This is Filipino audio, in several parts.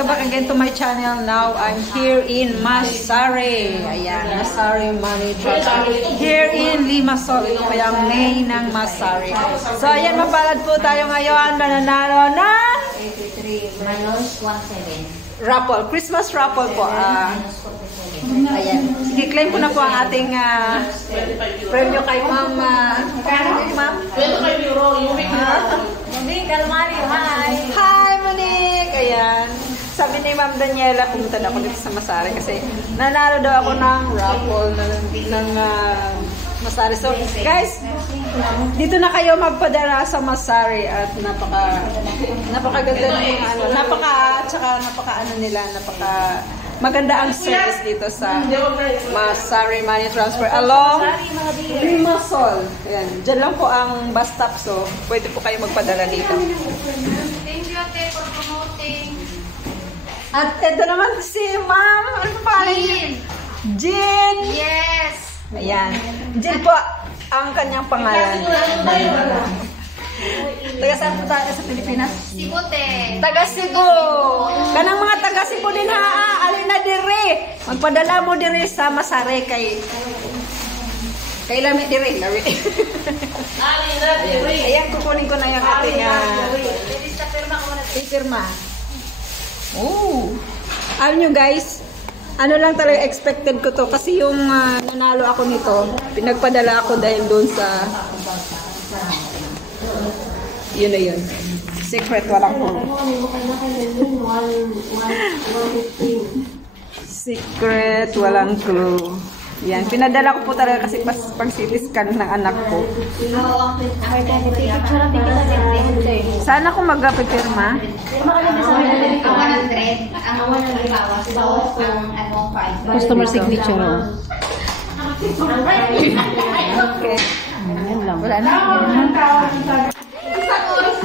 welcome back again to my channel. Now I'm here in Masari. Ayan, Masari Money Transfer. Here in Limassol. Ito po yung main ng Masari. So ayan, mapalad po tayo ngayon. Mananalo ng 83 minus 17. raffle, Christmas raffle po. Ayan. Sige, claim ko na po ang ating premyo kay Ma'am. Ma'am? 25 euro. Monique Calmario, hi! Hi, Monique! Ayan. Sabi ni Ma'am Daniela, pumunta na ako dito sa Masari kasi nanalo daw ako ng raffle ng Masari. So, guys, dito na kayo magpadala sa Masari at napakaganda ng maganda ang service dito sa Masari Money Transfer along Limassol. Ayan, dyan lang po ang bus stop, so pwede po kayo magpadala dito. Thank you, Ate, for promoting. At ito naman si Ma'am, ano pa pangalan? Jean! Yes! Ayan, Jean po ang kanyang pangalan. Taga saan po tayo sa Pilipinas? Sibote. Taga Cebu. Kanang mga taga Cebu din ha. Alin na dire. Magpadala mo dire sa Masari kay Lami dire. Lami. Ayan, kukunin ko na yung ating ipirma. Oh. Alam nyo guys, ano lang talaga expected ko to kasi yung nanalo ako nito, pinagpadala ako dahil doon sa yun na yun. Secret, walang clue. Secret, walang clue. Yan, pinadala ko po talaga kasi pang CT scan ng anak ko. Sana kung mag-pirma. Customer signature. Okay. Yan lang. Wala na.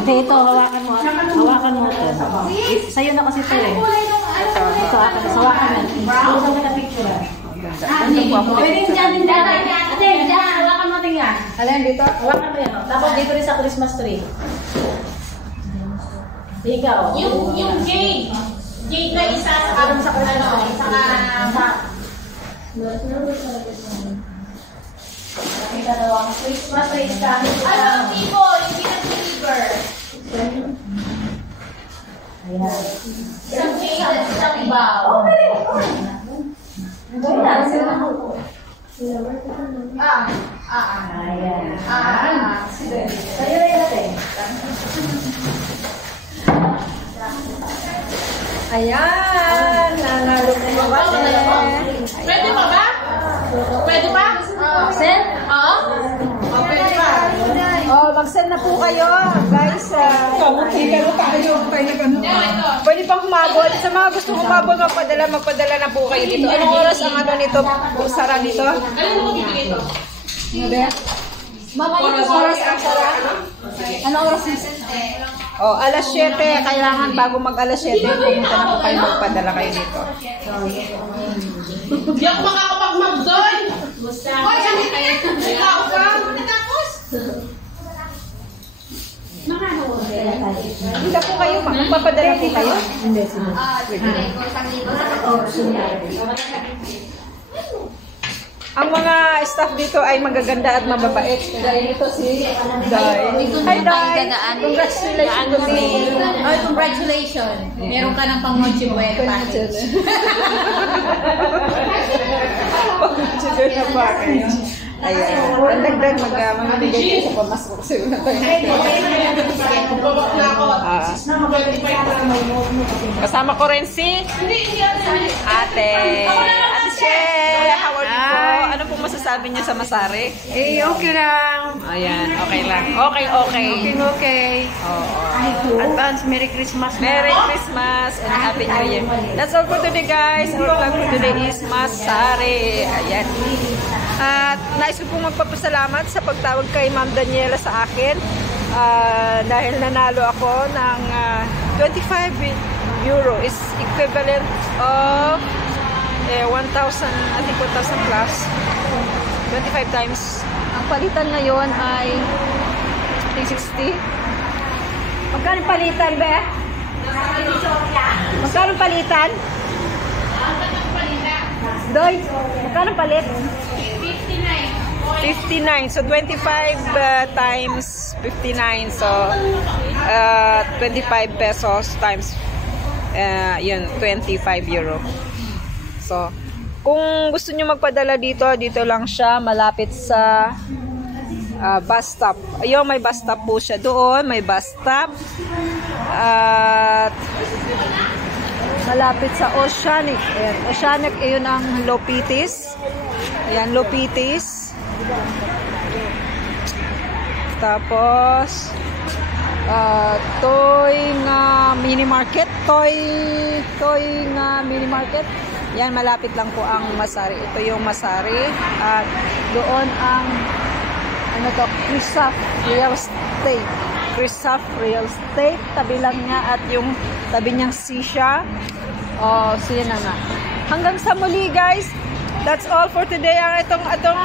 Ito, hawakan mo. Hawakan mo ito. Sa'yo na kasi ito eh. Ito, hawakan mo. Ito mo na picture. Pwede dyan. Ate, dyan. Hawakan mo tingnan. Alin dito? Hawakan mo yan. Tapos dito rin sa Christmas tree. Ikaw. Yung Jade. Jade na isa sa dalawang Christmas tree sa people, hindi nag-deliver. Isang Jade at isang ibaw. Sa'yo na yun natin. Ayan. Nanalo ko ba? Pwede pa ba? Pwede pa? Send? Oo? Pwede pa. Oh, mag-send na po kayo, guys. Pwede pang humabol. Sa mga gusto humabol, magpadala na po kayo dito. Anong oras ang ano nito? Sara nito? Alin mo bibigay ito? Mama, anong oras ang sara? Anong oras? Oh, alas 7. Kailangan bago mag alas 7, pumunta na po kayo, magpadala kayo dito. Hindi ako makakapag-mag-join. Hoy, ikaw ka? Natapos? Hindi po kayo, magpapadala po kayo? Hindi, ang mga staff dito ay magaganda at mababait. Dahil ito si Day. Hi, Day! Congratulations to me! Oh, congratulations! Meron ka ng pang-Noche Buena package. Pag-sugar na package. Ayan. Ang dagdag mamamigay kayo sa pamasko kasi wala tayo. Magbabak na ako. Kasama ko rin si Ate. Ate Che! How are you po? Ano po masasabi niyo sa Masari? Eh, okay lang. Ayan, okay lang. Okay. Okay. Oo. Advance Merry Christmas. Merry Christmas and Happy New Year. That's all for today, guys. Our vlog for today is Masari. Ayan. At nais ko pong magpapasalamat sa pagtawag kay Ma'am Daniela sa akin dahil nanalo ako ng 25 euro is equivalent of 1,000, I think 1,000 plus 25 times. Ang palitan ngayon ay 360. Magkano palitan, be? Magkano Magkano palitan? Doy, magkano palit? 59. So 25 times 59. So 25 pesos times yun, 25 euro. So kung gusto nyo magpadala dito, dito lang siya, malapit sa bus stop. Ayun, may bus stop po siya doon, may bus stop. At malapit sa Oceanic. Ayan, Oceanic, ayun ang Lopitis. Ayan, Lopitis. Tapos Toy nga mini market. Toy nga mini market. Yan, malapit lang po ang Masari. Ito yung Masari. At doon ang ano to, Crisaf Real Estate. Crisaf Real Estate. Tabi lang niya at yung tabi niyang Sisha. Oh, siya na nga. Hanggang sa muli, guys. That's all for today. Ang itong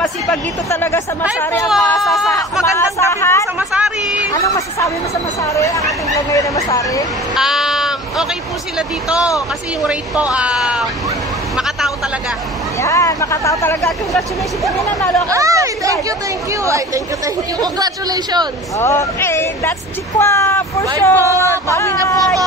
masipag dito talaga sa Masari. Ay po, magandang gabi po sa Masari. Anong masasabi mo sa Masari? Ang ating vlog ngayon na Masari? Okay po sila dito kasi yung rate po, makatao talaga. Yan, makatao talaga. Congratulations kami na nalo. Ay, thank you. Ay, thank you. Congratulations. Okay, that's Chikwa for Bye sure. po. Pauwi na po ako.